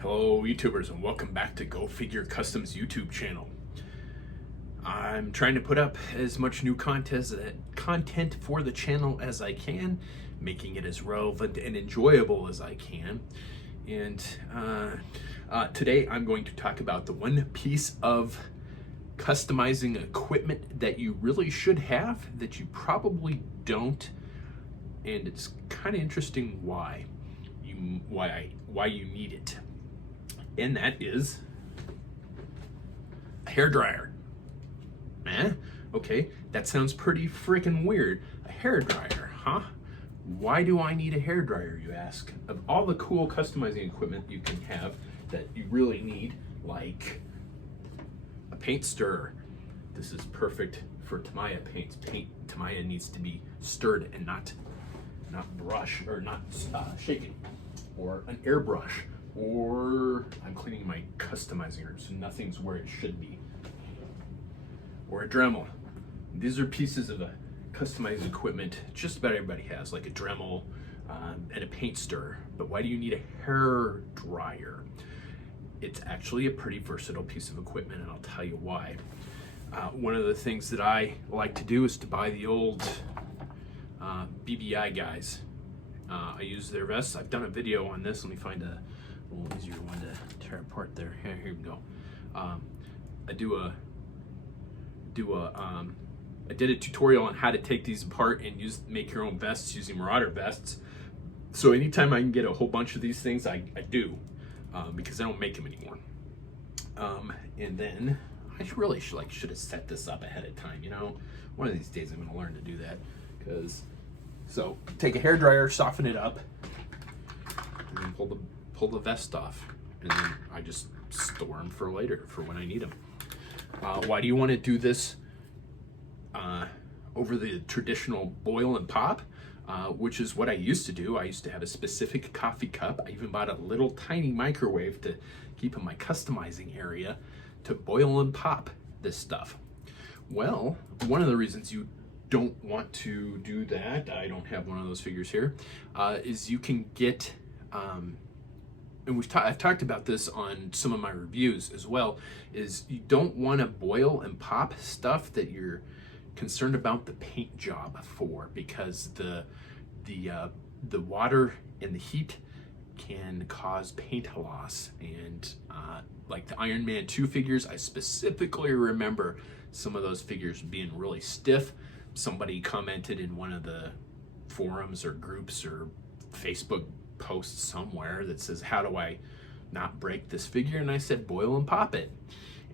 Hello YouTubers and welcome back to Go Figure Customs YouTube channel. I'm trying to put up as much new content for the channel as I can, making it as relevant and enjoyable as I can. And today I'm going to talk about the one piece of customizing equipment that you really should have that you probably don't, and it's kind of interesting why you need it. And that is a hairdryer. Okay, that sounds pretty freaking weird. A hairdryer, huh? Why do I need a hairdryer, you ask? Of all the cool customizing equipment you can have that you really need, like a paint stirrer. This is perfect for Tamiya paints. Tamiya needs to be stirred and not brush or not shaken. Or an airbrush. Or I'm cleaning my customizing room, so nothing's where it should be. Or a Dremel. These are pieces of customized equipment just about everybody has, like a Dremel and a paint stirrer. But why do you need a hair dryer? It's actually a pretty versatile piece of equipment, and I'll tell you why. One of the things that I like to do is to buy the old BBI guys. I use their vests. I've done a video on this. Let me find a little easier one to tear apart there. Here we go. I did a tutorial on how to take these apart and make your own vests using Marauder vests. So anytime I can get a whole bunch of these things, I do, because I don't make them anymore. And then I should have set this up ahead of time. You know, one of these days I'm going to learn to do that. So take a hairdryer, soften it up, and then pull the vest off, and then I just store them for later, for when I need them. Why do you want to do this over the traditional boil and pop, which is what I used to do? I used to have a specific coffee cup. I even bought a little tiny microwave to keep in my customizing area to boil and pop this stuff. Well, one of the reasons you don't want to do that, I don't have one of those figures here, is you can get, and I've talked about this on some of my reviews as well, is you don't want to boil and pop stuff that you're concerned about the paint job for, because the water and the heat can cause paint loss. And like the Iron Man 2 figures, I specifically remember some of those figures being really stiff. Somebody commented in one of the forums or groups or Facebook posts somewhere that says, how do I not break this figure? And I said, boil and pop it.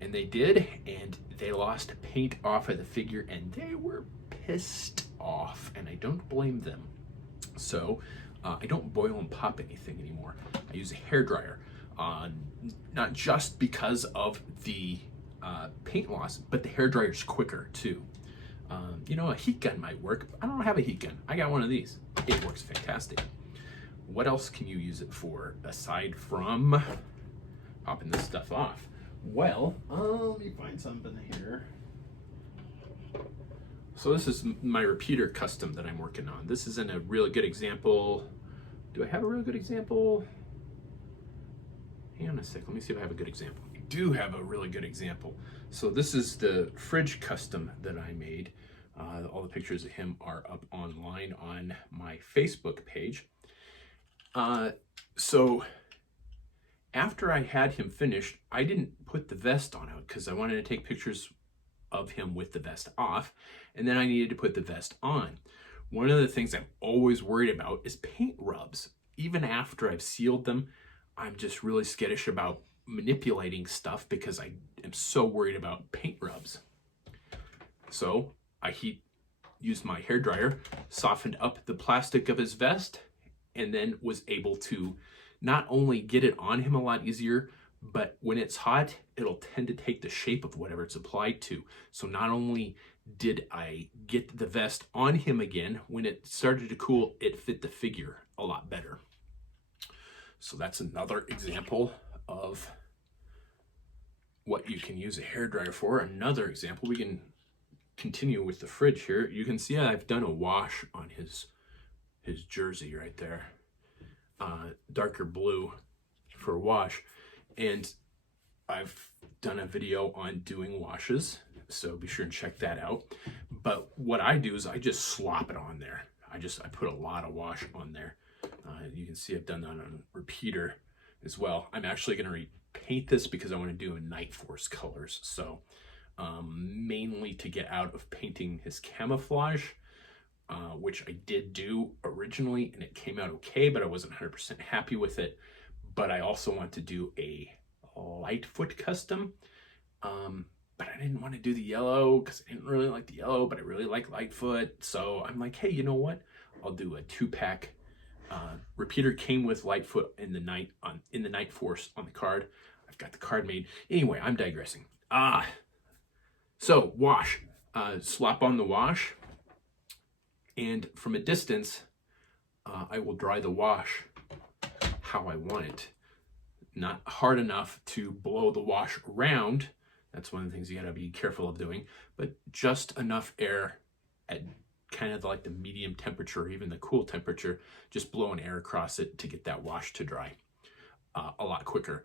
And they did, and they lost paint off of the figure, and they were pissed off, and I don't blame them. So I don't boil and pop anything anymore. I use a hairdryer, not just because of the paint loss, but the hairdryer's quicker too. You know, a heat gun might work. I don't have a heat gun. I got one of these. It works fantastic. What else can you use it for aside from popping this stuff off? Well, let me find something here. So this is my repeater custom that I'm working on. This isn't a really good example. Do I have a really good example? Hang on a sec. Let me see if I have a good example. I do have a really good example. So this is the fridge custom that I made. All the pictures of him are up online on my Facebook page. So after I had him finished, I didn't put the vest on it because I wanted to take pictures of him with the vest off, and then I needed to put the vest on. One of the things I'm always worried about is paint rubs. Even after I've sealed them, I'm just really skittish about manipulating stuff because I am so worried about paint rubs. So I used my hairdryer, softened up the plastic of his vest, and then was able to not only get it on him a lot easier, but when it's hot, it'll tend to take the shape of whatever it's applied to. So not only did I get the vest on him again, when it started to cool, it fit the figure a lot better. So that's another example of what you can use a hairdryer for. Another example, we can continue with the fridge here. You can see I've done a wash on his jersey right there. Darker blue for a wash. And I've done a video on doing washes, so be sure and check that out. But what I do is I just slop it on there. I put a lot of wash on there. You can see I've done that on repeater as well. I'm actually going to repaint this because I want to do a Night Force colors. So mainly to get out of painting his camouflage, which I did do originally and it came out okay, but I wasn't 100% happy with it. But I also want to do a Lightfoot custom, but I didn't want to do the yellow because I didn't really like the yellow, but I really like Lightfoot. So I'm like, hey, you know what? I'll do a 2-pack. Repeater came with Lightfoot in the Night Force on the card. I've got the card made. Anyway, I'm digressing. So wash, slop on the wash, and from a distance, I will dry the wash how I want it. Not hard enough to blow the wash around. That's one of the things you gotta be careful of doing, but just enough air at kind of like the medium temperature, or even the cool temperature, just blowing air across it to get that wash to dry a lot quicker.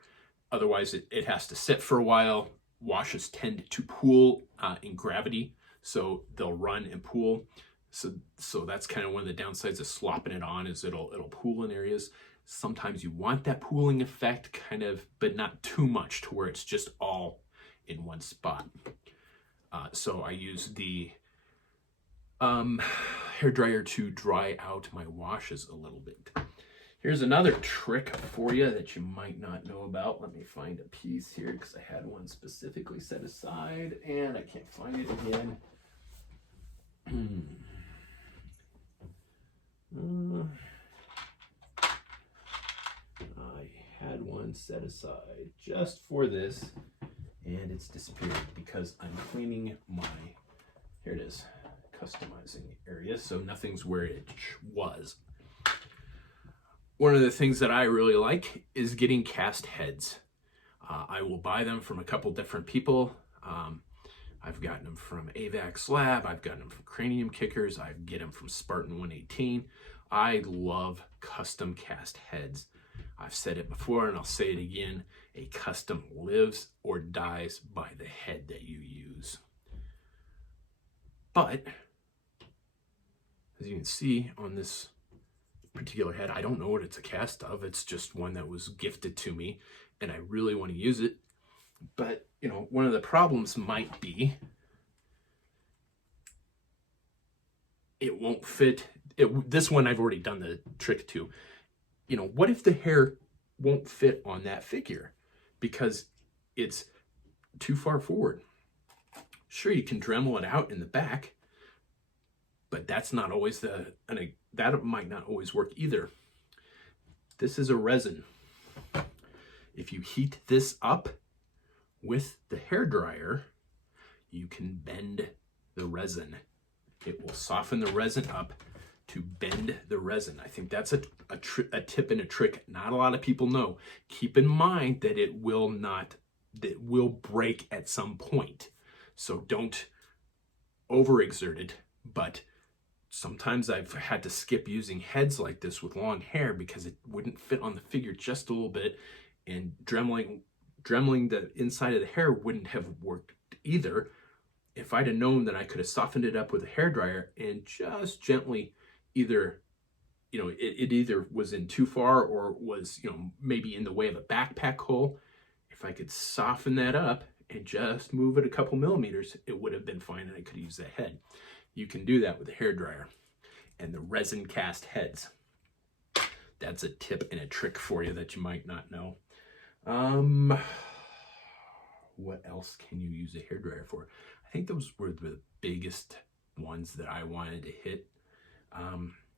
Otherwise, it has to sit for a while. Washes tend to pool in gravity, so they'll run and pool. So that's kind of one of the downsides of slopping it on, is it'll pool in areas. Sometimes you want that pooling effect, kind of, but not too much to where it's just all in one spot. So I use the hair dryer to dry out my washes a little bit. Here's another trick for you that you might not know about. Let me find a piece here because I had one specifically set aside and I can't find it again. I had one set aside just for this and it's disappeared because I'm cleaning my, here it is, customizing area, so nothing's where it was. One of the things that I really like is getting cast heads. I will buy them from a couple different people. I've gotten them from AVAX Lab, I've gotten them from Cranium Kickers, I get them from Spartan 118. I love custom cast heads. I've said it before and I'll say it again, a custom lives or dies by the head that you use. But, as you can see on this particular head, I don't know what it's a cast of. It's just one that was gifted to me and I really want to use it. But, you know, one of the problems might be it won't fit. This one I've already done the trick to. You know, what if the hair won't fit on that figure because it's too far forward? Sure, you can Dremel it out in the back, but that's not always that might not always work either. This is a resin. If you heat this up with the hair dryer, you can bend the resin. It will soften the resin up to bend the resin. I think that's a tip and a trick not a lot of people know. Keep in mind that it will break at some point. So don't overexert it, but sometimes I've had to skip using heads like this with long hair because it wouldn't fit on the figure just a little bit, and dremeling the inside of the hair wouldn't have worked either. If I'd have known that I could have softened it up with a hairdryer and just gently either, you know, it either was in too far or was, you know, maybe in the way of a backpack hole. If I could soften that up and just move it a couple millimeters, it would have been fine and I could use that head. You can do that with a hairdryer and the resin cast heads. That's a tip and a trick for you that you might not know. What else can you use a hairdryer for? I think those were the biggest ones that I wanted to hit.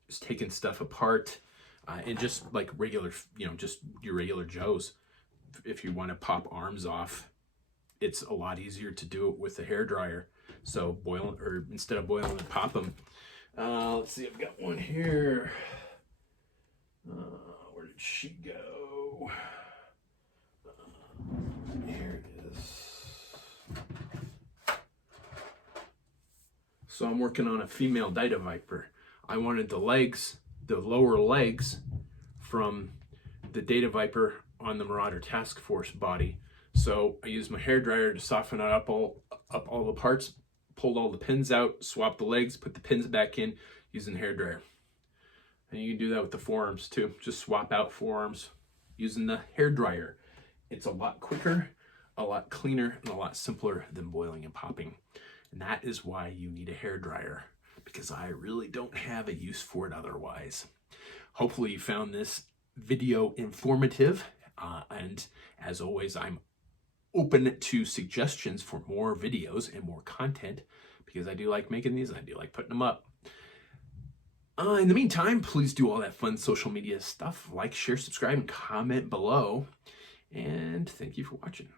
Just taking stuff apart and just like regular, you know, just your regular Joes. If you want to pop arms off, it's a lot easier to do it with a hairdryer. So boil, or instead of boiling and pop them. Let's see, I've got one here. Where did she go? Here it is. So I'm working on a female Dita Viper. I wanted the legs, the lower legs from the Dita Viper on the Marauder Task Force body. So I used my hairdryer to soften up all the parts, pulled all the pins out, swapped the legs, put the pins back in using the hairdryer. And you can do that with the forearms too. Just swap out forearms using the hairdryer. It's a lot quicker, a lot cleaner, and a lot simpler than boiling and popping. And that is why you need a hairdryer, because I really don't have a use for it otherwise. Hopefully you found this video informative. And as always, I'm open to suggestions for more videos and more content, because I do like making these. I do like putting them up. In the meantime, please do all that fun social media stuff. Like, share, subscribe, and comment below. And thank you for watching.